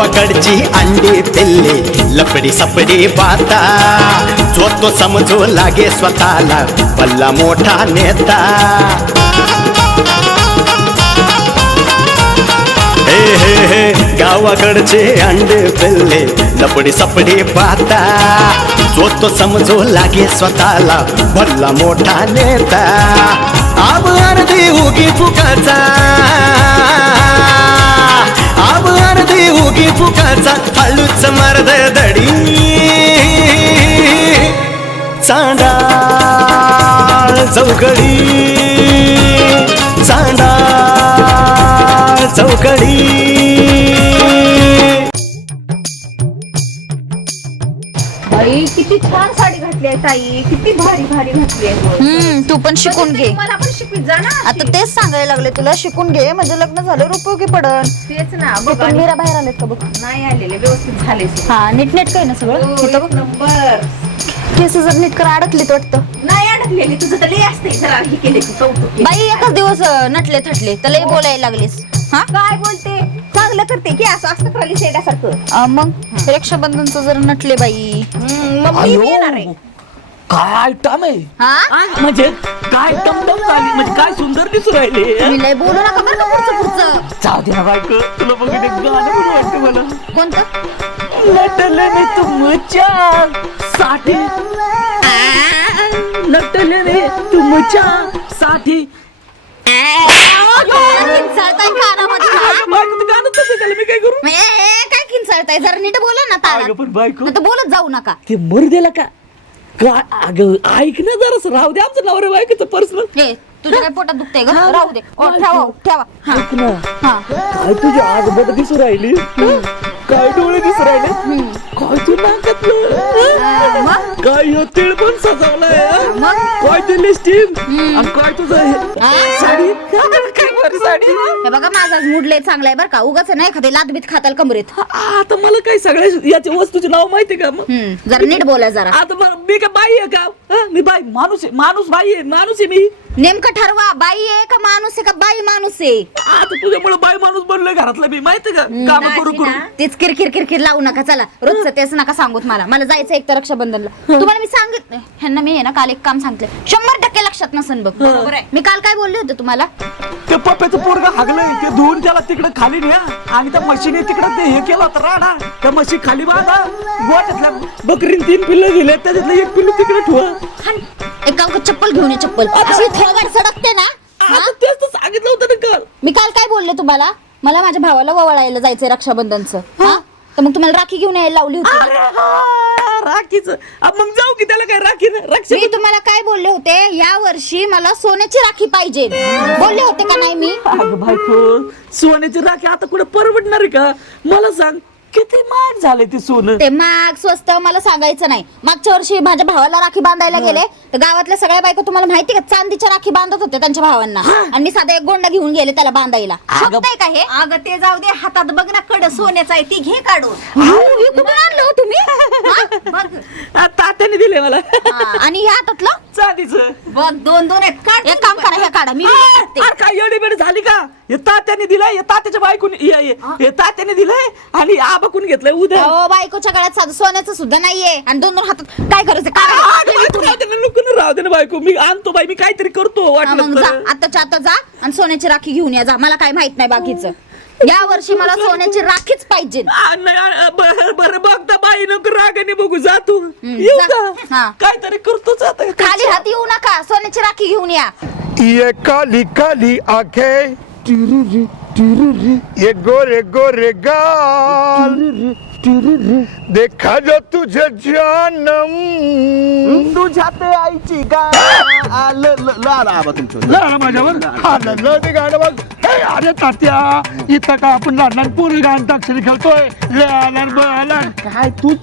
गावाकडची अंडी पिल्ले लपडी सपडी पाता जो तो समजू लागे स्वतःला भल्ला मोठा नेता हे हे हे गावाकडचे अंडे पिल्ले लपडी सपडी पाता जो तो समजू लागे स्वतःला भल्ला मोठा नेता आब अर्धी उगी फुकाचा आब अर्धी उगी फुकाचा हळूच मर्द दडी चांडाळ चौकडी चांडाळ चौकडी बाई किती छान साडी घातली आहे ताई, किती भारी भारी घातली आहे. तू पण शिकून घे. मला पण शिकवीत जा ना. आता तेच सांगायला लागले तुला, शिकून घे म्हणजे लग्न झाल्यावर उपयोगी पडन. तेच ना बघ. पण मीरा बाहेर आलेत का बघ? नाही आलेले, व्यवस्थित झाले. हा नीट काय ना सगळं इथं बघ. नंबर केस जर नीट कर अडकलीत वाटतं. नाही अडकलेली, तुझं तर लय असते जरा हे केले की कौतुक. बाई एकच दिवस नटले थटले तर लय बोलायला लागलीस. हा काय बोलते, चांगलं करते की असं असं करायला शेडासारखं. मग रक्षाबंधनचं जर नटले बाई. मग मी येणार आहे. काय आयटम आहे हा म्हणजे काय टमटम झाली म्हणजे काय सुंदर दिसू राहिले. मी लय बोलू नका बरं का पुढचं. जाऊ दे ना बायको, तुला बघून एक गाणं म्हणून वाटतं मला. कोणतं? नटले मी तुमच्या साठी, नटले मी तुमच्या साठी. गाणं तसं झालं, मी काय करू? काय किंचाळताय, जरा नीट बोला ना तारा. अगं पण बायको आता बोलत जाऊ नका. ते मर दिला का काय? अगं ऐक ना जरास, राहू दे आमचं नवरा बायकोचं पर्सनल. हे तुझ्या काय पोटात दुखतंय ग? राहू दे. ओ, ठेवा ठेवा. हा. ऐक ना, हा. काय तुझी आगबट दिसू राहिली, काय डोळे दिसू राहिले, काय तू नाकातलं, मग? काय ह्यो तिळ पण सजवलाय, मग? काय ते लिस्टिंग आणि काय तुझं हे हा? साडी, काय बरं साडी. हे बघा माझा मूड लय चांगला आहे बरं का. उगाच नाही एखादी लादबीत खाताल कमरेत. आता मला काय सगळ्या याच्या वस्तूचे नाव माहिती का मग? जरा नीट बोला जरा. आता मी काय बाई आहे का? मी बाई माणूस आहे, माणूस बाई आहे, माणूस आहे मी. नेमकं ठरवा, बाई आहे का माणूस आहे का बाई माणूस आहे? आता तुझ्यामुळे बाई माणूस बनलोय घरातला मी, माहिती का? काम करू करू तेच किरकिर किरकिर लावू नका. चला रोजचं तेच नका सांगूत मला जायचं एक तर रक्षाबंधनला. तुम्हाला मी सांगितलं ह्यांना, मी आहे ना काल एक काम सांगितलं, 100% लक्षात नसन बघ. बरोबर आहे. मी काल काय बोलले होते तुम्हाला? ते पप्प्याचं पोरग हागलंय, ते धुवून त्याला तिकडे खाली न्या आणि त्या म्हशीने तिकडे ते हे केलं होतं राडा, त्या म्हशी खाली बांधा, गोठ्यातल्या बकरीन 3 पिल्लं दिले, त्याच्यातलं एक पिल्लू तिकडे ठेवा. एक काम कर, चप्पल घेऊन ये. चप्पल अशी थोबाड सडकते ना. आता तेच तर सांगितलं होतं ना काल. मी काल काय बोलले तुम्हाला? मला माझ्या भावाला ववाळायला जायचंय रक्षाबंधनचं. हा तर मग तुम्हाला राखी घेऊन यायला लावली होती. राखीचं मग जाऊ की, त्याला काय राखी रक्षा. मी तुम्हाला काय बोलले होते, या वर्षी मला सोन्याची राखी पाहिजे बोलले होते का नाही मी? अगं बायको, सोन्याची राखी आता कुठे परवडणार आहे का? मला सांग, किती महाग झाले ते सोनं. ते महाग स्वस्त मला सांगायचं नाही. मागच्या वर्षी माझ्या भावाला राखी बांधायला गेले तर गावातल्या सगळ्या बायका तुम्हाला माहिती का चांदीच्या राखी बांधत होत्या त्यांच्या भावांना, आणि मी साधा एक गोंडा घेऊन गेले त्याला बांधायला. शोभतंय का हे? अगं ते जाऊ दे, हातात बघ ना कड सोन्याचा आहे, ती घे काढून. हे कुठून आणलं हो तुम्ही? हा? तात्याने दिले मला हा, आणि हे हातातलं चांदीचं. बघ 2-2 आहेत, काढ. एक काम करा, हे काढा मी विकते. अरे काय एवढी बेड झाली का? हे तात्याने दिलंय, हे तात्याच्या बायकोने हे तात्याने दिलंय आणि आबाकून घेतलंय उद्या. अहो, बायकोच्या गळ्यात साधं सोन्याचं सुद्धा नाहीये आणि 2-2 हातात काय करायचं? राहू दे ना बायको, मी आणतो बाई, मी काहीतरी करतो हा, वाटलं मग जा, तर. आताच्या आता जा आणि सोन्याची राखी घेऊन या. जा, मला काय माहित नाही बाकीचं. या वर्षी मला सोन्याची राखीच पाहिजे. बरं बघता बाई, नको रागाने बघू, जातो येऊ जा. का? हा. काहीतरी करतोच आता. खाली हात येऊ नका, सोन्याची राखी घेऊन या. ये काली काली आंखें, ये गोरे गोरे गाल, देखा जो तुझे जानम, तुझ्या ते आईची माझ्यावर ते गाणं बघ. हे, अरे तात्या, इथं का आपण लहान पोरी गाण टाक्षरी खेळतोय. काय तू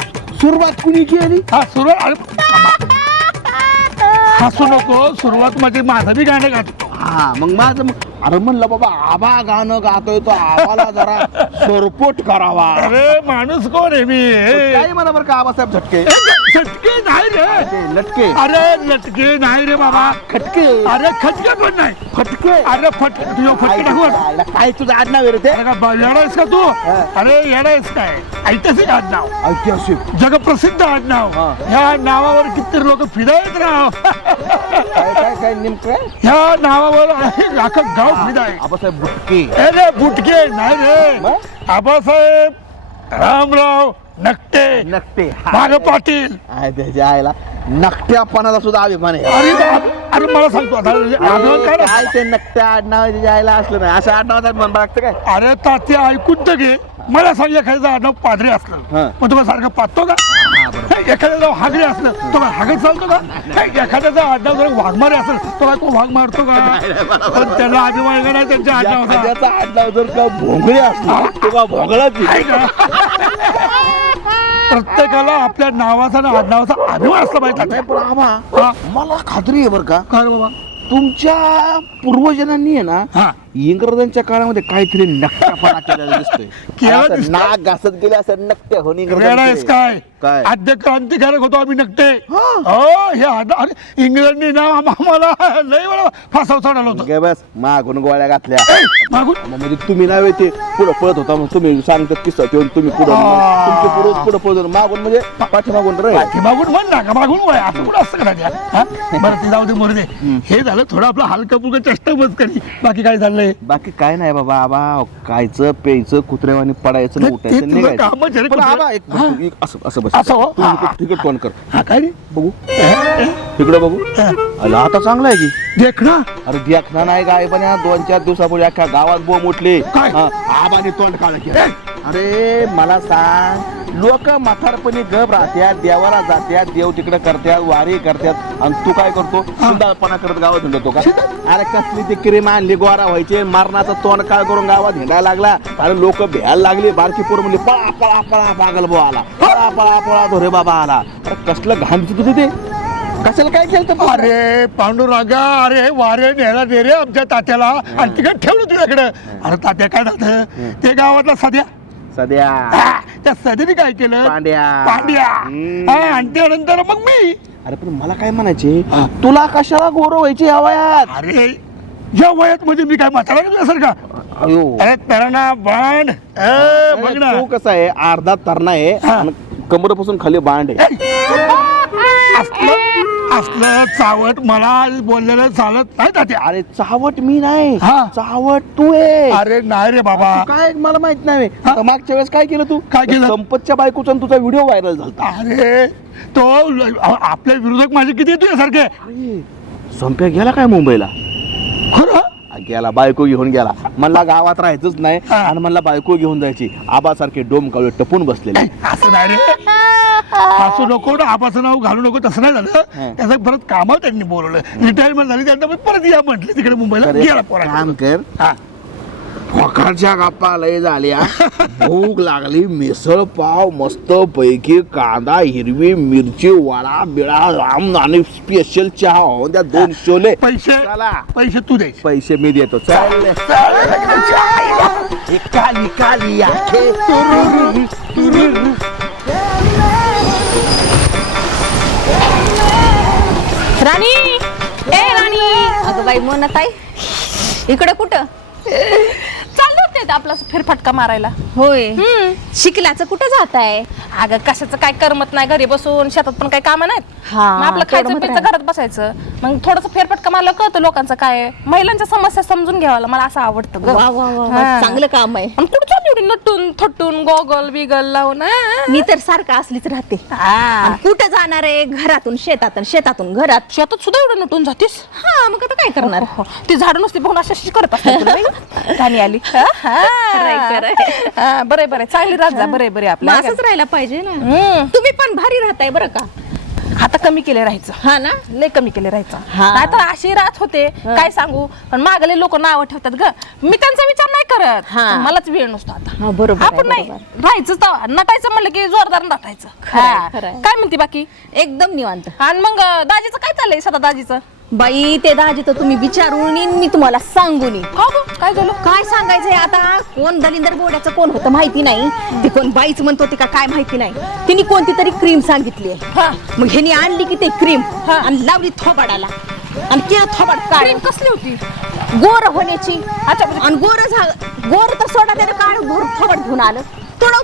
सुरुवात कुणी केली? हा सुरुवात, हसू नको, सुरुवात म्हणजे माझं बी गाणं गातो. हा मग माझं अरे म्हणलं बाबा आबा गाणं गातोय तो आबाला जरा सरपोट करावा. अरे माणूस कोण आहे मी? काय म्हणा बरं का आबासाहेब झटके? झटके नाही रे लटके अरे लटके नाही रे बाबा खटके अरे खटके पण नाही फटके अरे फटके तुझ्या फटके टाकून काय तुझं आडनाव आहे रे ते येणारस का तू अरे येणारस काय ऐतिहासिक आडनाव ऐतिहासिक जगप्रसिद्ध आडनाव हा. ह्या नावावर किती लोक फिदायत राव काय काय काय नेमकं ह्या नावावर अख्खं गाव फिदाय आबासाहेब बुटके अरे बुटके नाही रे मग? आबासाहेब रामराव नकटे नकटे भाग पाटील त्याच्या आईला नकट्यापणाचा सुद्धा अभिमान आहे अरे अरे मला सांगतो आता आडनाव काय काय रे? ते नकट्या आडनाव त्याच्या आईला असलं नाही असं आडनावाचा मन लागतं काय अरे तात्या ऐकून तर घे मला सांग एखाद्याचं आडनाव पादरी असलं हा. मग तुम्हाला सारखं पाहतो का एखाद्याचं हागरे असलं तो काय हागत चालतो का एखाद्याचं आडनाव जर वाघमारे असेल तो काय तो वाघ मारतो का पण त्याला अभिमान का नाही त्यांच्या आडनावाचा एखाद्याचा आडनाव जर का भोंगळे असला तो का भोंगळाच आहे का? प्रत्येकाला आपल्या नावाचा आणि आडनावाचा अभिमान असला पाहिजे नाही तात्या. पण आबा हा. मला खात्री आहे बरं का काय रे बाबा तुमच्या पूर्वजांनी आहे ना हा इंग्रजांच्या काळामध्ये काहीतरी नकटापणा केलेला दिसतोय केलं असं दिसतं. नाक घासत गेले असं नकटे होऊन वेळा आहेस काय काय? आद्य क्रांतिकारक होतो आम्ही नकटे हो हे अरे इंग्रजांनी ना आम्हाला लय वेळा फासाव चढवलं होतं गे बस मागून गोळ्या घातल्या मागून म्हणजे तुम्ही नावे ते पुढे पळत होता मग तुम्ही सांगतात किस्सा ठेवून तुम्ही पुढे तुमचे पुढे पळत होते. मागून म्हणजे पाठीमागून रे ती मागून म्हण ना का मागून वय असं कुठं असतं करायचं बरं ते जाऊ दे मरू दे हे झालं थोडं आपलं हलकं फुलकं चष्ट बस करी बाकी काय झालंय बाकी काय नाही बाबा आबा खायचं प्यायचं कुत्र्यावानी पडायचं ते- न उठायचं ते तुझं निघायचं. कामच आहे रे पण कुत्र्या. आबा असं असं बस असं हो? हा. तिकीट कोण कर हा काय रे बघू तिकडे बघू अला आता चांगला आहे की देख ना अरे देखना नाही काय पण 2-4 दिवसापूर्वी अख्ख्या गावात बोंब उठली काय? आबाने तोंड काळ केलं अरे मला सांग लोक म्हातारपणी गप राहत्यात देवाला जात्यात देव तिकडे करत्यात वारी करत्यात आणि तू काय करतो सुंदरपणा करत गावात हिंडतो का अरे कसली ती क्रीम आणली गोरा व्हायचे मरणाचं तोंड काळ करून गावात हिंडायला लागला अरे लोक भ्यायला लागली बारकी पोरं म्हणली पळा पळा पळा पागल बो आला पळा पळा पळा धोरे बाबा आला अरे कसलं घाम तुझं ते कशाला काय केलं तर अरे पांडुरंगा अरे वारे न्यायला दे रे आमच्या तात्याला आणि तिकडे ठेवलं तुझ्याकडे अरे तात्या काय झालं ते गावातला सध्या सध्या त्या सध्याने काय केलं पांड्या. पांड्या हम्म. हा, आणि त्यानंतर मग मी अरे पण मला काय म्हणायचे तुला कशाला गोरं व्हायचे या वयात अरे या वयात म्हणजे मी काय म्हातारा का तुझ्यासारखा अयो अरे त्याला ना बांड बघ ना तो कसा आहे अर्धा तरणा आहे हा. आणि कमरेपासून खाली बांड आहे असलं चावट मला बोललेलं चालत नाही तात्या अरे चावट मी नाही हा. चावट तू आहे अरे नाही रे बाबा काय मला माहित नाही हा. आता मागच्या वेळेस काय केलं तू काय केलं? संपतच्या बायकोचा आणि तुझा व्हिडिओ व्हायरल झाला अरे तो आपले विरोधक माझे किती तुझ्यासारखे संप्या गेला काय मुंबईला खरं गेला बायको घेऊन गेला म्हणला गावात राहायचंच नाही हा. आणि म्हणला बायको घेऊन जायची आबासारखे डोम कावळे टपून बसलेले असं नाही रे हसू नको ना आपाचं नाव घालू नको तसं नाही झालं त्याचं परत कामावर त्यांनी बोलवलं रिटायरमेंट झाली त्यांना परत या म्हटलं तिकडे मुंबईला गेला पोराकडे. काम कर हा. फोकाच्या गप्पा लय झाल्या भूक लागली मिसळ पाव मस्त पैकी कांदा हिरवी मिरची वडा बिळा राम आणि स्पेशल चहा हो त्या 2 शोले पैसे चला. पैसे तू द्यायचे पैसे मी देतो चल काली काली आखे राणी ए राणी अगं बाई म्हणत आहे इकडे कुठं चालू होते आपला फेरफटका मारायला होय शिकल्याचं कुठं जात आहे अगं कशाचं काय करमत नाही घरी बसून शेतात पण काही कामं नाहीत हा, मग आपलं खायचं करमत प्यायचं नाही. घरात बसायचं मग थोडंसं फेरफटका मारलं कळतं लोकांचं काय आहे. महिलांच्या समस्या समजून घ्यायला मला असं आवडतं ग वा वा वा वा, हा. चांगलं काम आहे आणि कुठं चालली एवढी नटून थटून गोगल बिगल लावून मी तर सारखं असलीच राहते आणि कुठं जाणार आहे घरातून शेतातून शेतातून घरात शेतात सुद्धा एवढं नटून जातीस हा मग आता काय करणार ती झाडं नुसती बघून अशी करत असतात राणी आली बरे बरे चांगली रात जा बरे बरे मग आपल्या असंच राहायला पाहिजे ना तुम्ही पण भारी राहताय बरं का आता कमी केले राहायचं हा ना लय कमी केले राहायचं हा. नाही तर अशी राहत होते काय सांगू पण मागले लोक नाव ठेवतात ग मी त्यांचा विचार नाही करत हा. पण मलाच वेळ नसतो आता हा, बरोबर आहे, आपण नाही बरोबर. राहायचं तर नटायचं म्हणलं की जोरदार नटायचं खरंय, हा. खरंय. काय म्हणते बाकी एकदम निवांत आणि मग दाजीचं काय चाललंय सदा दाजीचं बाई ते दाजी तर तुम्ही विचारून येईन, मी तुम्हाला सांगून येईन. का गं? काय झालं? काय सांगायचंय आता, कोण दलिंदर बोड्याचं कोण होतं माहिती नाही, ते कोण बाईच म्हणत होते का काय माहिती नाही, तिने कोणती तरी क्रीम सांगितली हा. मग ह्यानी आणली की ते क्रीम आणि लावली थोबाडाला आणि केलं थोबाड काढ. क्रीम कसली होती? गोर होण्याची. अच्छा, आणि गोर तर सोडा त्याने काढ भरून थोबाड घेऊन आलं,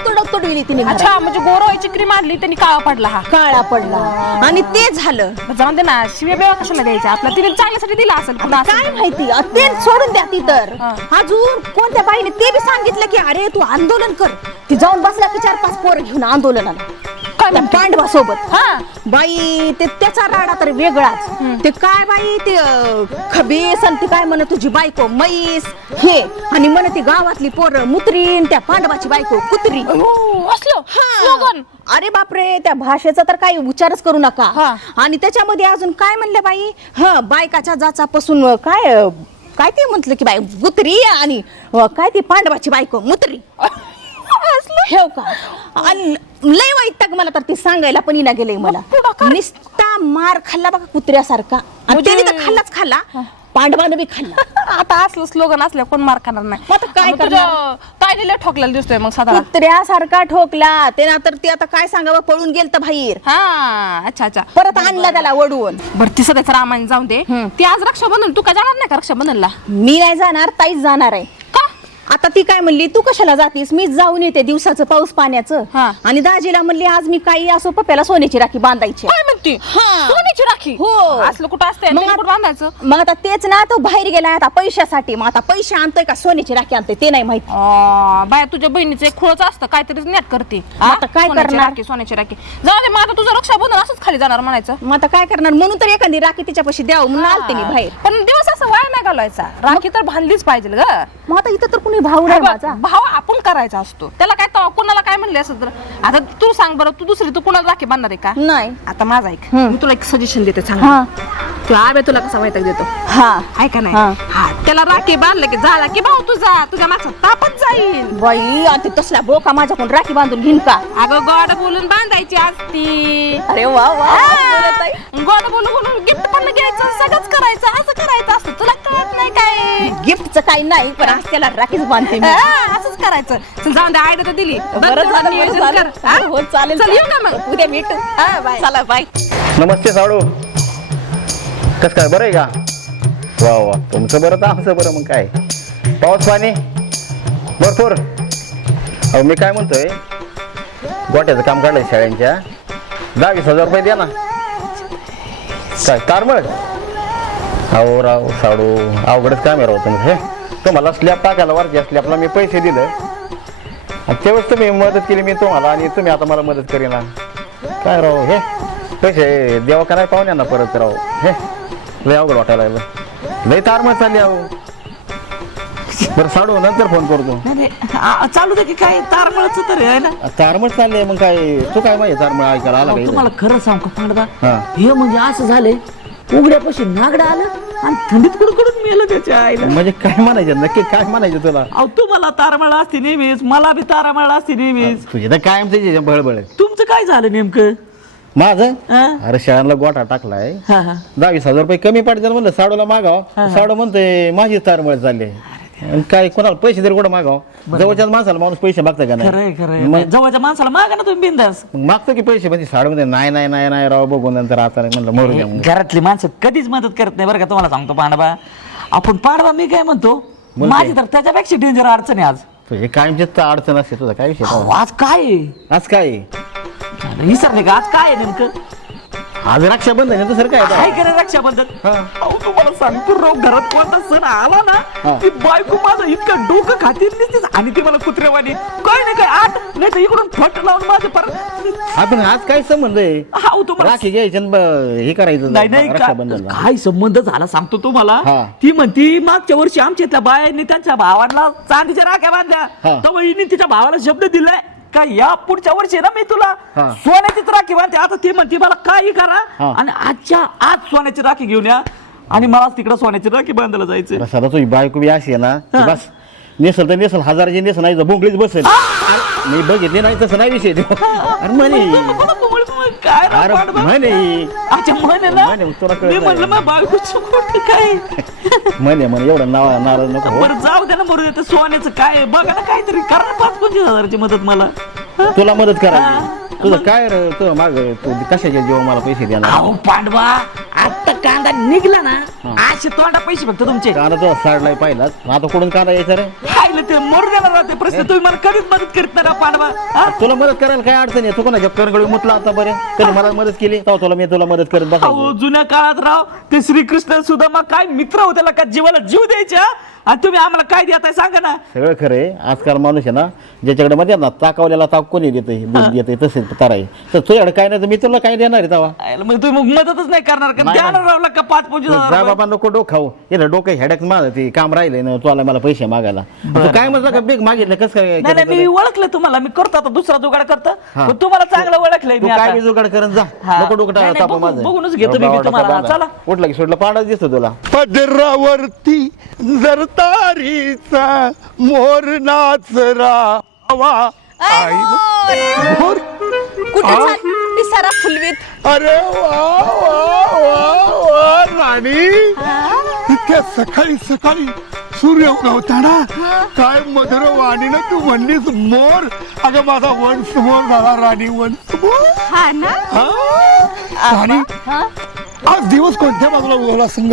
तुडव तुडविली तिने घरात. अच्छा, म्हणजे गोरवाची क्रीम आणली त्यांनी काळा पडला हा. काळा पडला आणि ते झालं. जाऊन दे ना, शिव्या बेवा कशाला द्यायचा, आपला तिने चांगल्यासाठी दिला असेल पुन्हा असं. काय माहिती ते सोडून द्या ती तर. हा. अजून कोणत्या बाईने ते बी सांगितलं की अरे तू आंदोलन कर. ती जाऊन बसला की 4-5 पोरं घेऊन आंदोलनाला पांडवा सोबत. हा. बाई ते त्याचा राडा तर वेगळाच. ते काय बाई ते खबीस आणि ती काय म्हण तुझी बायको म्हैस हे आणि म्हण ती गावातली पोरं मुत्रीन, त्या पांडवाची बायको कुत्री. असलं स्लोगन. अरे बापरे, त्या भाषेचा तर काही विचारच करू नका. हा. आणि त्याच्यामध्ये अजून काय म्हणले बाई, बायकाच्या जाचापासून काय काय ते म्हटलं की बाई गुत्री आणि काय ती पांडवाची बायको मुत्री. ठेव का आणि लय वैताग मला तर ती सांगायला पण इना गेलंय मला. निस्ता मार खाल्ला बघा कुत्र्यासारखा आणि त्याने तर खाल्लाच खाल्ला, पांडवानं बी खाल्ला. आता असलं स्लोगन असल्या कोण मार खाणार नाही. मग आता काय मग तुझ्या ताईला ठोकलेला दिसतोय मग साधा. कुत्र्यासारखा ठोकला ते ना, तर ते आता काय सांगावं, पळून गेलत बाहेर. हा, अच्छा अच्छा. परत आणला त्याला वडवून. बरं, ती सध्याचं रामायण जाऊन दे. ती आज रक्षाबंधन, तू का जाणार नाही का रक्षाबंधनला? मी नाही जाणार, ताईच जाणार आहे. का? आता ती काय म्हणली तू कशाला जातीस, मीच जाऊन येते दिवसाचं पाऊस पाण्याचं. हा. आणि दाजीला म्हणली आज मी काही असो पप्याला सोन्याची राखी बांधायची. काय म्हणते? हा. सोन्याची राखी? हो. असलं कुठं असते मग कुठं बांधायचं? मग आता तेच ना, तो बाहेर गेलाय आता पैशासाठी. मग आता पैसे आणतोय का सोन्याची राखी आणतोय ते नाही माहिती. बाय, तुझ्या बहिणीचं एक खोळच असतं, काहीतरी नेट करते. मग आता काय सोन्याची करणार? राखी, सोन्याची राखी. जाऊ दे, मग आता तुझं रक्षाबंधन असंच खाली जाणार म्हणायचं. मग आता काय करणार, म्हणून तर एखादी राखी तिच्यापाशी द्यावं म्हणून आलते मी बाहेर. पण दिवस असं वाया नाही घालवायचा, राखी तर बांधलीच पाहिजे ग. मग आता इथं तर कुणी भाऊ नाही माझा. भाव आपण करायचा असतो, त्याला काय कुणाला काय म्हणले असं तर. आता तू सांग बरं, तू कुणाला राखी बांधणार आहे का? नाही. आता माझा ऐक, मी तुला एक सजेशन देते, सांग. हा. तू आबे तुला कसा वैताग देतो, हा आहे का नाही? हा. हा, त्याला राखी बांधलं की झाला की भाऊ तुझ्या मागचा तापच जाईल. बाई आता तसला बोका माझ्याकडून राखी बांधून घेईन का? अगं गोड बोलून बांधायची असती. अरे वा वा, बोलत आहे. गोड बोलून गिफ्ट पण घ्यायचं, सगळंच करायचं, असं करायचं असतं. तुला कळत नाही काय? गिफ्टचं काही नाही, पण आज त्याला राखीच बांधते मी. असंच करायचं. चल, जाऊन दे, आयडिया तर दिली. बरं झालं, नियोजन बरं झालं. कर. हा? हो चालेल. चल, येऊ का मग? उद्या भेटू. हा, बाय. चला बाय. नमस्ते साडू, कस काय बरं आहे का? वा वा, तुमचं बरं तर आमचं बरं. मग काय पाऊस पाणी भरपूर. अहो मी काय म्हणतोय, गोट्याचं काम काढलंय शाळेंच्या, 10-20 हजार रुपये द्या ना. काय तारमळ? अहो राव साडू, अवघडच काम आहे राव तुमचं हे. तुम्हाला स्लॅब टाकायला वरच्या स्लॅबला मी पैसे दिलं आणि तेव्हाच तुम्ही मदत केली मी तुम्हाला, आणि तुम्ही आता मला मदत करीना. काय राव हे पैसे देवा का नाही पाहुण्यांना परत राव. हे लय अवघड वाटायला लागलं, लय तारमळ चालली. अहो बरं साडू, नंतर फोन करतो. चालू दे की, काय तारमळच तर आहे ना. तारमळ चालली मग काय, तू काय माहिती तारमळ ऐकायला आला अहो, तुम्हाला खरं सांग का पांडवा, हा. हे म्हणजे असं झालंय, उघड्यापाशी नागडं आलं आणि थंडीत कुडकुडून मेलं त्याच्या आईला. म्हणजे काय म्हणायचं, नक्की काय म्हणायचं तुला? अहो तुम्हाला तारमळ असते नेहमीच, मला बी तारामळ असते नेहमीच. तुझे तर कायम त्याची बळबळ आहे. तुमचं काय झालं नेमकं? माझं हा? अरे शाळांना गोठा टाकलाय, हा हा 10-20 हजार रुपये कमी पडतात म्हणलं साडूला मागाव. साडू म्हणतोय माझी तारमळ चालली आणि काय कोणाला पैसे तरी कुठं मागाव? जवळच्याच माणसाला माणूस पैसे मागता का खरंय नाही? खरंय. मग जवळच्या माणसाला मागा ना तुम्ही बिंदास. मग मागतो की पैसे, म्हणजे साडू म्हणते नाही नाही नाही नाही राव, बघून नंतर आता नाही. म्हणलं मरू द्या मग. घरातली माणसं कधीच मदत करत नाही बरं का, तुम्हाला सांगतो पांडवा. आपण पांडवा, मी काय म्हणतो, माझी तर त्याच्यापेक्षा डेंजर अडचण आहे आज. तुझे कायमची अडचण असते, तुझा काय विषय? अहो, आज काय आहे? आज काय विसरले का? आज काय आहे नेमकं? आज रक्षाबंधन आहे, दुसरं काय काय आहे? करे रक्षाबंधन? हा. अहो तुम्हाला सांगतो राव, घरात कोणता सण आला हा. ना, ती बायको माझं इतकं डोकं खातील दिसतीस, आणि ती मला कुत्र्यावाणी काय नाही काय आठ नाही तर इकडून फट लावून माझं परत. आपण आज काय संबंध आहे? अहो तुम्हाला राखी घ्यायची आणि हे करायचं नाही नाही रक्षाबंधनला. काय संबंध झाला सांगतो तुम्हाला. हा. ती म्हणती मागच्या वर्षी आमच्या इथल्या बायांनी त्यांच्या भावाला चांदीच्या राख्या बांधल्या, हा. तर वहिनी तिच्या भावाला शब्द दिलाय का या पुढच्या वर्षी ना मी तुला हा. सोन्याचीच राखी बांधते. आता ती म्हणते मला काही करा हा. आणि आज सोन्याची राखी घेऊन या, आणि मला तिकडे सोन्याची राखी बांधायला जायचं. सदा तुझी बायको बी अशी आहे ना, की बस नेसल तर नेसल, हजाराची नेसल नाही तर बोंगळीच बसेल. मी बघितले नाही तसं नाही विषय तो. अरे म्हणे काय राव अरे पांडवा? म्हणे अच्छा म्हणे ना म्हणे, तुला कळत मी म्हणलं नाही. मग बायकोचं खोटं काय म्हणे एवढं नाराज नको हो. बरं जाऊ दे ना मरू दे सोन्याचं काय आहे? बघा ना काहीतरी करा ना 5-25 मदत मला. तुला मदत करायची तुझं काय रे, तुझं माग तू कशाच्या जेव्हा मला पैसे देणार? अहो पांडवा आता कांदा निघला ना असे तोंडा पैसे फक्त तुमचे कांदा तुझा साडलाय पाहिलाच, आता कुठून कांदा यायचा रे? खायला ते मरू द्यायला राहते प्रश्न. तुम्ही मला कधीच मदत करत नाही ना पांडवा. हा? तुला मदत करायला काय अडचण आहे? तू कोणाच्या करगडी मुतला आता बरे, कधी मला मदत केली तेव्हा मी तुला मदत करत अहो बसायचो. जुन्या काळात राव ते श्रीकृष्ण सुदामा काय मित्र होते ना, का जीवाला जीव द्यायच्या. आणि तुम्ही आम्हाला काय देताय सांगा ना. सगळं खरं आहे. आजकाल माणूस आहे ना, ज्याच्याकडे मध्ये ना ताकावलेला ताक कोणी देते, दूध देते तसेच तारा आहे. तर तुझ्याकडे काय नाही तर मी तुला काय देणार आहे तेव्हा? आयला मग तुम्ही मदतच नाही करणार का? नाही, द्यायला नाही. रावला का 5-25 जा बाबा नको डोकं खाऊ. येलं डोकं हेडक माझं ते काम राहिलंय ना, तुला मला पैसे मागायला. तू काय म्हणतो का बेग मागितलं कसं काय नाही नाही, केलं मी तुला? ओळखलं तुम्हाला. मी करतो आता दुसरा जुगाड करतो. हा. पण तुम्हाला चांगलं ओळखलंय तू मी काय आता. बी जुगाड करत जा. हा. नको डोकं नाही, नाही, तापा बघू- माझं. बघूनच घेतो मी डोका तुम्हाला. बांधा. चला. उठला की सोडलं पाडाच दिसतो तुला. पदरावरती जरतारीचा मोर नाचरावा. आई मोर. कुठे चालली सारा फुलवीत? अरे वा वा वा वा राणी, इतक्या सकाळी सकाळी सूर्य उगवता ना, काय मधुर वाणीनं तू म्हणलीस मोर. अगं माझा वंश मोर झाला राणी, वंश मोर. हा ना. राणी आज दिवस कोणत्या बाजूला उगवला संग?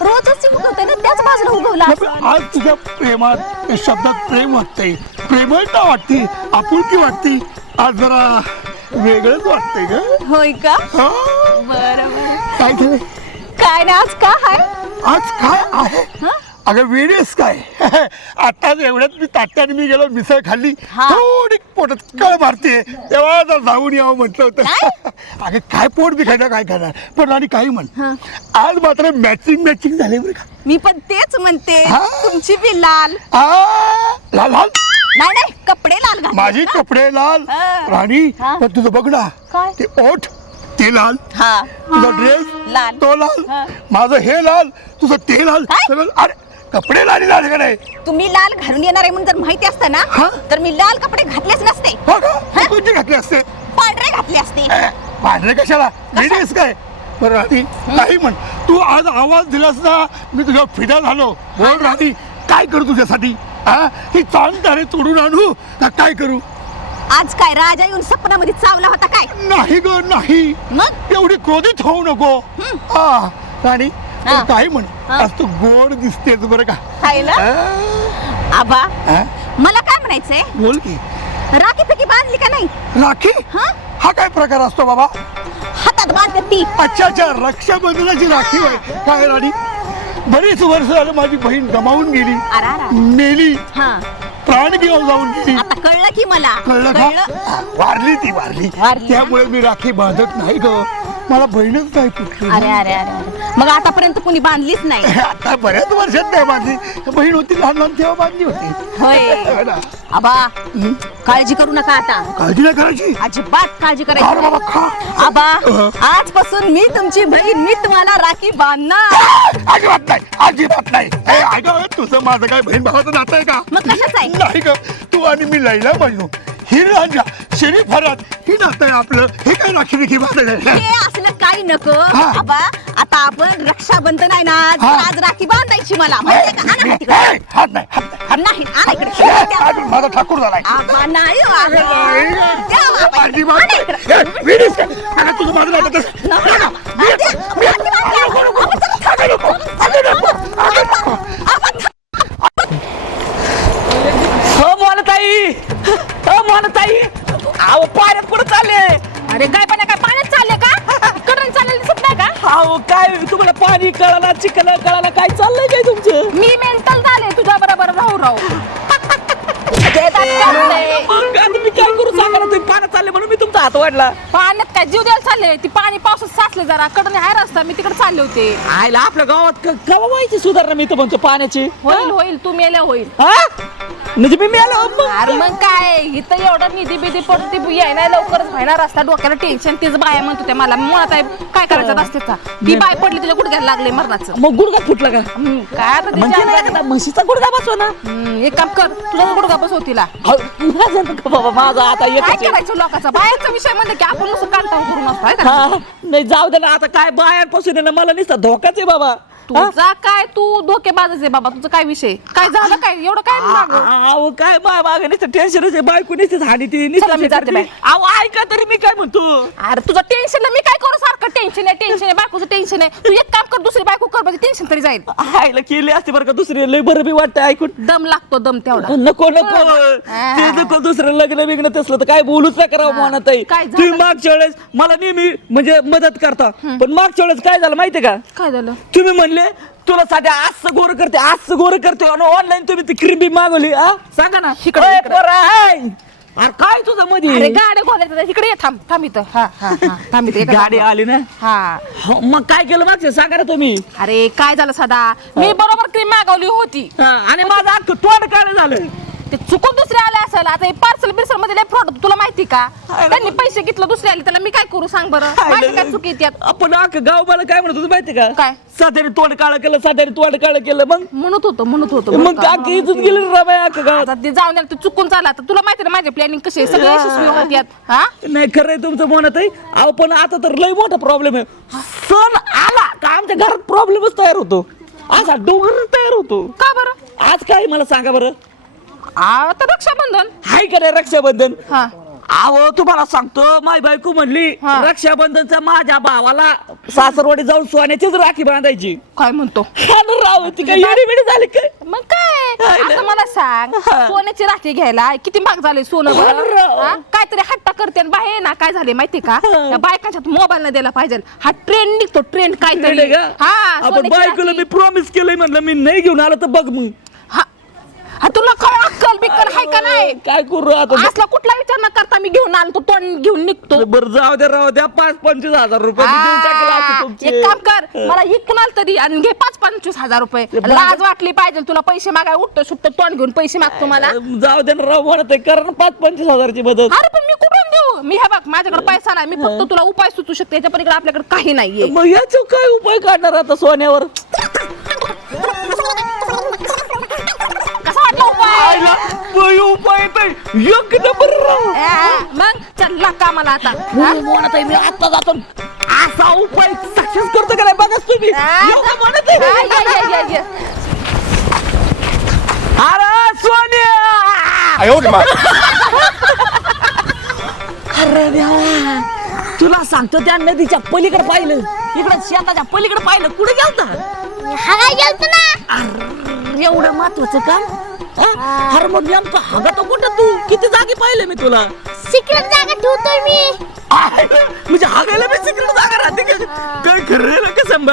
रोजच उगवते ना, त्याच बाजूला उगवला असं. आज तुझ्या प्रेमात, त्या शब्दात प्रेम वाटतंय, प्रेमळता वाटते, आपुलकी वाटते. आज जरा वेगळंच वाटतंय ग. होय का? हा? बरोबर. काय झालं काय ना आज का हाय? आज काय आहे? अगं वेळेस काय आताच एवढ्यात मी तात्याने मी गेलो, मिसळ खाल्ली, हा. थोडी पोटात कळ मारते, तेव्हा आता जाऊन यावं म्हटलं होतं. अगं काय पोट बिघायचं काय करणार. पण आणि काही म्हण, आज मात्र मॅचिंग मॅचिंग झाले बरं का. मी पण तेच म्हणते. हा. तुमची बी लाल. लाल लाल नाही नाही, कपडे लाल घातले माझी ना. कपडे लाल. हा. राणी हा. पण तुझं बघ ना, काय? ते ओठ ते लाल, हा. तुझा ड्रेस लाल. तो लाल, हा. माझं हे लाल, तुझं ते लाल, काय? सगळं. अरे कपडे लाल लाल का नाही? तुम्ही लाल घालून येणार आहे म्हणून जर माहिती असतं ना, हा. तर मी लाल कपडे घातलेच नसते. हो का? तू कोणते घातले असते? पांढरे घातले असते. पांढरे कशाला? लेडीज काय? बरं राणी काही म्हण, तू आज आवाज दिलास ना, मी तुझ्या फिदा झालो. बोल राणी, काय करू तुझ्यासाठी? हा, ही चांद तारे तोडून आणू का काय करू? आज काय राजा येऊन सपनामध्ये चावला होता काय? नाही ग नाही, मग एवढी क्रोधित होऊ नको. हा राणी हा. तू काही म्हण, हा. आज तू गोड दिसतेस बरं का. आहे ना. हा? आबा हा? मला काय म्हणायचंय, बोल की. राखी पिकी बांधली का नाही? राखी हा? हा काय प्रकार असतो बाबा? हातात बांधते ती. अच्छा अच्छा, रक्षाबंधनाची राखी होय. काय राणी, बरीच वर्ष झालं माझी बहीण गमावून गेली, अरारा. मेली, हा, प्राण घेऊन जाऊन गेली. आता कळलं की मला. कळलं का? वारली ती वारली. वारली ना? त्यामुळे मी राखी बांधत नाही ग, मला बहीणच नाही कुठली. अरे अरे अरे अरे. मग आतापर्यंत कुणी बांधलीच नाही. आता बऱ्याच वर्षात नाही बांधली, बहीण होती लहान लहान तेव्हा बांधली होती. होय. ना. आबा काळजी करू नका आता. काळजी नाही करायची. अजिबात काळजी अरे करायची बाबा खा. आबा, आजपासून मी तुमची बहीण, मी तुम्हाला राखी बांधणार. अजिबात नाही, अजिबात नाही. अगं तुझं माझं काय बहीण भावाचं नातं आहे का? मग कशाच आहे? नाही ग, तू आणि मी लैला म्हणलो, ही राजा शरीफारात ही नातं आहे आपलं. हे काय राखी बिखी बांधायचं? हे असलं काही नको. हा. आबा आता आपण रक्षाबंधन आहे ना, आज हा. आज राखी बांधायची मला माहितीये का? आणा तिकडे. हात नाही, हात नाही. नाही, आणा इकडे. अजून माझा ठाकूर झालाय. आबा नाही हो, आबा. द्या बाबा. अजिबात आणा नाही. इकडे. ए, विडीस काय? अगं तुझं माझं नातं कसं? नको, नको. द्या. राखी बांधा. अगं नको, अगं नको, अगं नको. हो मोनताई, हो मोनताई, अहो पाण्यात कुठं चालले? अरे काय पण काय पाण्यात चालले का? कडून चालले दिसत नाही का? अहो काय तुम्हाला पाणी कळाला, चिकन कळाला, काय चाललंय काय तुमचं? मी मेंटल झाले तुझ्या बरोबर राहू राहू. मग आता मी काय करू सांगा ना, तुम्ही पाण्यात चालले म्हणून मी तुमचा हात वाढला पाण्यात काय जीव द्यायला चालले ती पाणी पावसात साचले जरा कडने हाय रस्ता मी तिकडे चालले होते आयला आपल्या गावात कवा व्हायची सुधारणा मी तर म्हणतो पाण्याची होईल होईल तू मेल्या होईल हा म्हणजे मी आलो अरे मग काय इथं एवढा निधी बिधी पडते याय नाही लवकरच व्हायना रस्ता डोक्याला टेन्शन तीच बाया म्हणतो ते मला मुळात आहे काय करायचं रस्त्याचा ती बाय पडली तिच्या गुडघ्याला लागले मरणाचं मग गुडघा फुटला का काय आता तिच्या म्हणजे नाही अंगात- का म्हशीचा गुडघा बसवा ना एक काम कर तुझा गुडघा बसव तिला माझा नको बाबा माझा आता काय एकच आहे. करायचं लोकांचा बाहेरचा विषय म्हणजे की आपण नुसतं कांटाळून करून असतो आहे का? हा, नाही जाऊ दे ना आता काय बाहेरपासून आहे ना मला नुसता धोकाच आहे बाबा तुझा काय तू धोकेबाजच आहे बाबा तुझं काय विषय काय झालं काय एवढं काय मागं? अहो काय मागे नुसतं टेन्शनच आहे बायको नुसतीच हानी ती चला, मी जाते बाई. अहो ऐका तरी मी काय म्हणतो अरे तुझं टेन्शन मी काय करू सारखं टेन्शन आहे बायकोचं टेन्शन आहे तू एक काम कर दुसरी बायको कर म्हणजे टेन्शन तरी जाईल आईला केली असते बरं का दुसरी लय बरं बी वाटतं ऐकून दम लागतो दम तेवढा नको नको ते नको दुसरं लग्न बिग्न असलं तर काय बोलूच नाही करावं म्हणत आहे काय झालं? तुम्ही मागच्या वेळेस मला नेहमी म्हणजे मदत करता पण मागच्या वेळेस काय झालं माहितीये का काय झालं तुम्ही म्हणले तुला साध्या आज गोर करते ऑनलाईन तुम्ही ती क्रीम बी मागवली हा सांगा ना इकडे, ओय, इकडे. पोरा, हाय. अरे काय तुझं अरे मध्ये गाड्या खोलायचं इकडे ये थांब इथं हा थांब इथं एका गाडी जागेवर. आली ना हा हो, मग काय केलं मागच्या सांगा ना तुम्ही अरे काय झालं सदा मी बरोबर क्रीम मागवली होती हा, आणि माझं अख्खं तोंड काळ झालं ते चुकून दुसरे आले असेल आता हे पार्सल बिर्सल मध्ये लय फ्रॉड तुला माहिती का हाय ना. त्यांनी पैसे घेतलं दुसरे आले त्याला मी काय करू सांग बरं माझी काय चुकी आहे त्यात आपण अख्खं गाव मला काय म्हणत होतं माहिती का काय? साध्याने तोंड काळ केलं मग म्हणत होतो मग अख्खी इज्जत गेली रे राबाई अख्खं गावात आता ते जाऊन द्या, ते चुकून चालला आता तुला माहिती ना माझे प्लॅनिंग कसे आहे, सगळे यशस्वी होतात यात हा नाही खरंय तुमचं म्हणत आहे अहो पण आता तर लय मोठा प्रॉब्लेम आहे सण आला का आमच्या घरात प्रॉब्लेमच तयार होतो असा डोंगर तयार होतो का बरं आज काय मला सांगा बरं आता रक्षाबंधन हाय का नाही रक्षाबंधन हा अहो तुम्हाला सांगतो माय बायको म्हणली हा. रक्षाबंधनचा माझ्या भावाला सासरवाडी जाऊन सोन्याचीच राखी बांधायची काय म्हणतो हा ना राव ती काय येडी झाली काय मग काय हाय ना. आता मला सांग हा. सोन्याची राखी घ्यायला किती महाग झाले सोनं बरं? अरे. हा? काहीतरी हट्टा करते आणि बाहेर ना काय झाले माहिती का त्या बायकांच्या मोबाईल न द्यायला पाहिजे हा ट्रेंड निघतो ट्रेंड काहीतरी हा आपण सोन्याची बायकोला राखी. मी प्रॉमिस केलंय म्हणलं मी नाही घेऊन आलो तर बघ मग हा. हा, तुला काय अक्कल बिक्कल हाय का नाही काय करू आता असला कुठला विचार न करता मी घेऊन आलो तो तोंड घेऊन निघतो बरं जाऊ द्या राहू द्या 5-25 हजार रुपये मी देऊन टाकेल असं तुमचे. एक काम कर मला ही कुणाला तरी आणि घे 5-25 हजार रुपये लाज वाटली पाहिजे तुला पैसे मागाय उठतो सुट्ट तोंड घेऊन पैसे मागतो मला जाऊ दे ना राव म्हणत आहे कारण 5-25 हजारची मदत अरे पण मी कुठून देऊ मी हे बघ माझ्याकडे पैसा नाही मी फक्त तुला उपाय सुचू शकते याच्या पलीकडे आपल्याकडे काही नाहीये मग याचं काय उपाय काढणार आता सोन्यावर कसा वाटला उपाय आयला, बाई, उपाय तर एक नंबर राव मग चल लाग कामाला आता हा? मी म्हणत आहे मी आता जातो असा उपाय सक्सेस करतो का नाही बघाच तुम्ही एवढं म्हणत आहे. ये. अरे सोन्या अरे देवा तुला सांगतो त्या नदीच्या पलीकडे पाहिलं इकडे शेताच्या पलीकडे पाहिलं कुठे गेलता हाय गेलतो ना एवढं महत्वाचं काम हा? अरे मग नेमकं हागा तो कुठं तू किती जागी पाहिले मी तुला सिक्रेट जागा ठेवतोय मी म्हणजे हागायला मी सिक्रेट जागा राहते का काय खरं का संभा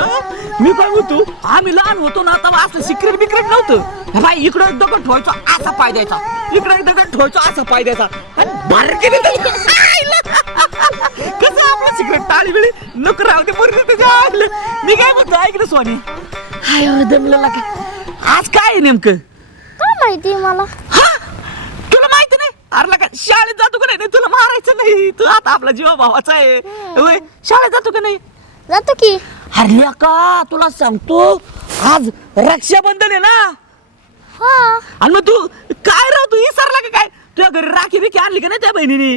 मी काय होतो आम्ही लहान होतो ना आता असं सिक्रेट बिक्रेट नव्हतं भाई इकडे एक दगड ठेवायचा असा पाय द्यायचा इकडे एक दगड ठेवायचा असा पाय द्यायचा आणि बाहेर केले कसं आपलं सिक्रेट टाळी वेळी नको राहू दे बरं त्याच्या आईला. मी काय म्हणतो ऐक ना सोनी हाय दमलेला की आज काय आहे नेमकं काय माहिती मला हा तुला माहिती नाही अरे का शाळेत जातो का नाही तुला मारायचं नाही तू आता आपला जीवा भावाचा आहे होय शाळेत जातो का नाही जातो की हरल्या का तुला सांगतो आज रक्षाबंधन आहे ना हा आणि मग तू काय राव तू विसरला का काय तुझ्या घरी राखी बिखी आणली का नाही त्या बहिणीने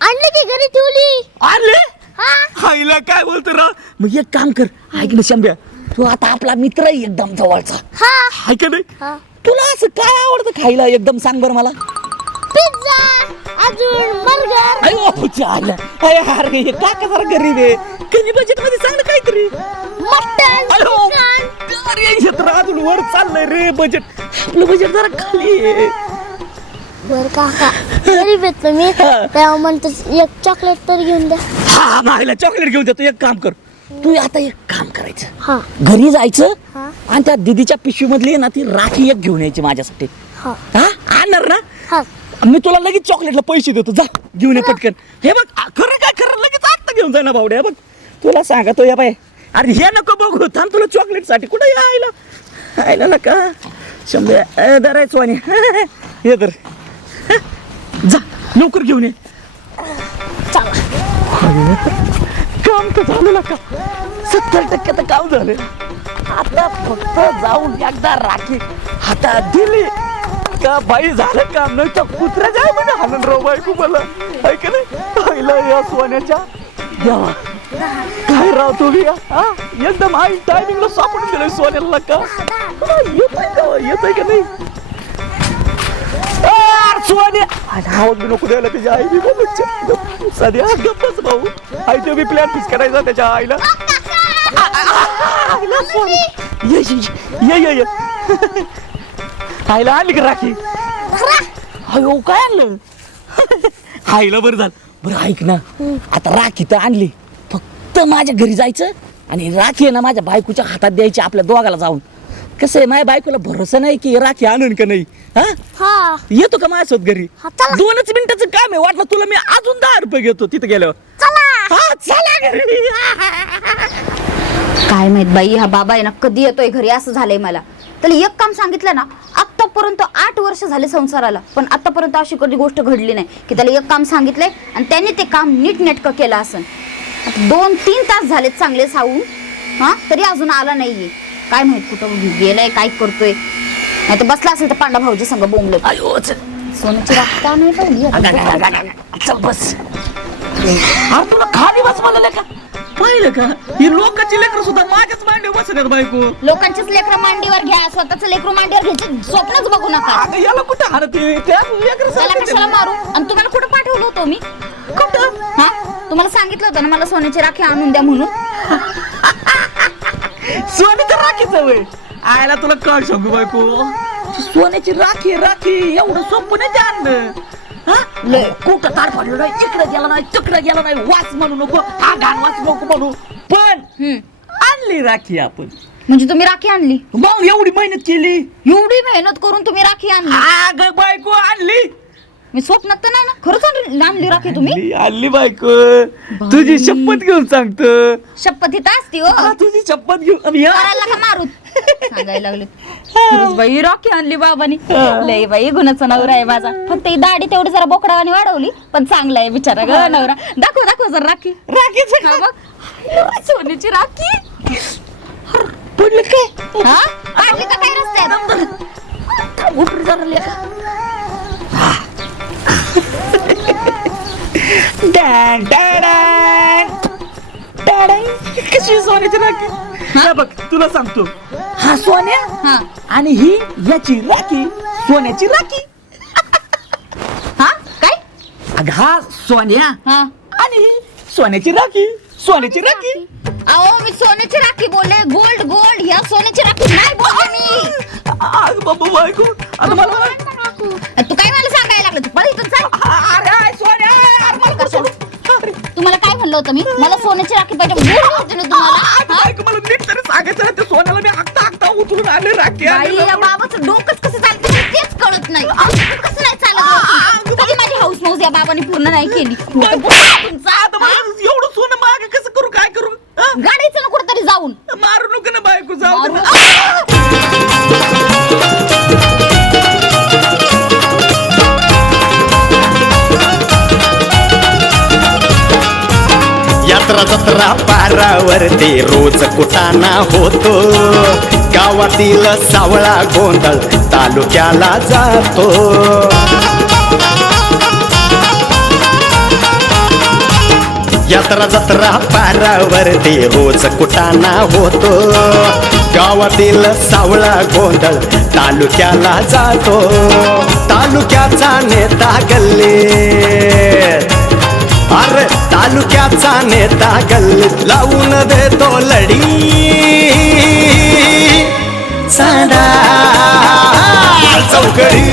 आणली की घरी ठेवली आणली हा हायला काय बोलतो राव मग एक काम कर ऐक ना शंभ्या तू आता आपला मित्र आहे एकदम जवळचा हा हाय का नाही हा तुला असं काय आवडतं खायला एकदम सांग बरं मला पिझ्झा अजून बर्गर अयो चालला अरे अरे हे काका जरा गरीब आहे कमी बजेट मध्ये सांग ना काहीतरी मटन अयो चिकन अरे हे तर अजून वर चाललंय रे बजेट आपलं बजेट जरा खाली आहे बर काका गरीब येतो मी तेव्हा म्हणतो एक चॉकलेट तर घेऊन द्या हा मायला चॉकलेट घेऊन देतो एक काम कर तू आता एक काम करायचं हा घरी जायचं हा. आणि त्या दीदीच्या पिशवी मधली ना ती राखी एक घेऊन यायची माझ्यासाठी हा हा आणणार ना हा मी तुला लगेच चॉकलेटला पैसे देतो जा घेऊन ये पटकन हे बघ खरं घेऊन जा ना भावड्या बघ तुला सांगतो या बाय अरे हे नको बघू थांब तुला चॉकलेट साठी कुठे यायला ना का शंभर दरायचो आणि हे तर जा लवकर घेऊन ये काम तर झालं का 70% तर काम झालं आता फक्त जाऊन एकदा राखी हातात दिली का बाई झालं काम नाही तर कुत्रा जाय म्हणजे हाणून राव बायको मला ऐक नाही पहिला या सोन्याच्या देवा काय राव तुम्ही एकदम आई टायमिंगला सापडून दिलंय सोन्याला का येतोय का नाही सोन्या आवाज बी नको द्यायला त्याच्या आई बी सध्या गप्पच भाऊ आई तो बी प्लॅन फिक्स करायचा त्याच्या आईला ये आईला आणली का राखी अयो काय आणलं आईला बरं झालं बरं ऐक ना आता राखी तर आणली फक्त माझ्या घरी जायचं आणि राखी आहे ना माझ्या बायकोच्या हातात द्यायची आपल्या दोघाला जाऊन कसं आहे माझ्या बायकोला भरोसा नाही की राखी आणून का नाही हा येतो का माझ्यासोबत घरी 2 मिनिटाचं काम आहे वाटलं तुला मी अजून 10 रुपये घेतो तिथे गेल्यावर चला घरी काय माहित बाई हा बाबा आहे ना कधी येतोय घरी असं झालंय मला त्याला एक काम सांगितलं ना आतापर्यंत 8 वर्ष झाले संसाराला पण आतापर्यंत अशी कधी गोष्ट घडली नाही की त्याला एक काम सांगितलंय आणि त्याने ते काम नीटनेटकं केलं असन 2-3 तास झाले चांगले सावून तरी अजून आला नाहीये काय माहित कुठं गेलाय काय करतोय नाही तर बसला असेल तर पांडा भाऊजी संग बोंबले सोन्याची राखता नाही पाहिजे बस तुला खाली बस म्हणाले का पाहिलं का ही लोकांची लेकरं सुद्धा माझ्याच मांडीवर बसणार बायको लोकांचीच लेकरं मांडीवर घ्या स्वतःच लेकरू मांडीवर घ्यायचे स्वप्नच बघू नका याला कुठं हारते त्या त्याला कशाला मारू आणि तुम्हाला कुठं पाठवलं होतं मी कुठं तुम्हाला सांगितलं होतं ना मला सोन्याची राखी आणून द्या म्हणून सोन्याची राखीचं वय आयला तुला काय सांगू बायको सोन्याची राखी एवढं सोपं नाही ते आणणं कुठं तार फाडलं नाही इकडे गेला नाही तिकडे गेला नाही वाच म्हणू नको हा घाण वाच नको म्हणू पण आणली राखी आपण म्हणजे तुम्ही राखी आणली मग एवढी मेहनत केली एवढी मेहनत करून तुम्ही राखी आणली बायको आणली मी स्वप्नात तर नाही ना खरंच आणली राखी तुम्ही आणली बायको तुझी शपथ घेऊन सांगतो शपथ इथं असती हो तुझी शपथ घेऊन का मारू सांगायला लागले खरंच बाई राखी आणली बाबानी लय बाई गुणाचा नवरा आहे माझा फक्त ही दाढी तेवढी जरा बोकडावानी वाढवली पण चांगला आहे बिचारा ग नवरा दाखव जरा राखी सोन्याची राखी पडलं काय पाडली का काय रस्त्यात उपरी जरा कशी सोन्याची राखी बघ तुला सांगतो हा सोन्या आणि ही याची राखी सोन्याची राखी काय अग हा सोन्या आणि ही सोन्याची राखी अहो मी सोन्याची राखी बोलले गोल्ड ह्या सोन्याची राखी नाही बोलले मी अग बाबू बायको आता मला तू काय मला सांगायला लागलं तू पण इथून अरे सोन्या तुम्हाला काय म्हणलं होतं मी मला सोन्याची राखी पाहिजे तुम्हाला मला नीट तरी सांगायचं ते सोन्याला मी हाकता उचलून आले राखी या बाबाचं डोकंच कसं चालतं तेच कळत नाही कसं नाही चालत कधी माझी हाऊस मौज या बाबाने पूर्ण नाही केली एवढं सोनं मागे कसं करू काय करू गाडीचं ना कुठेतरी जाऊन मारू नको ना बायको जाऊ यात्रा जत्रा पारावरती रोज कुटाणा होतो गावातील सावळा गोंधळ तालुक्याला जातो यात्रा जत्रा पारावरती रोज कुटाणा होतो गावातील सावळा गोंधळ तालुक्याला जातो तालुक्याचा नेता गल्लीत अरे तालुक्याचा नेता गल्लीत लावून देतो लढी चांदा चौकडी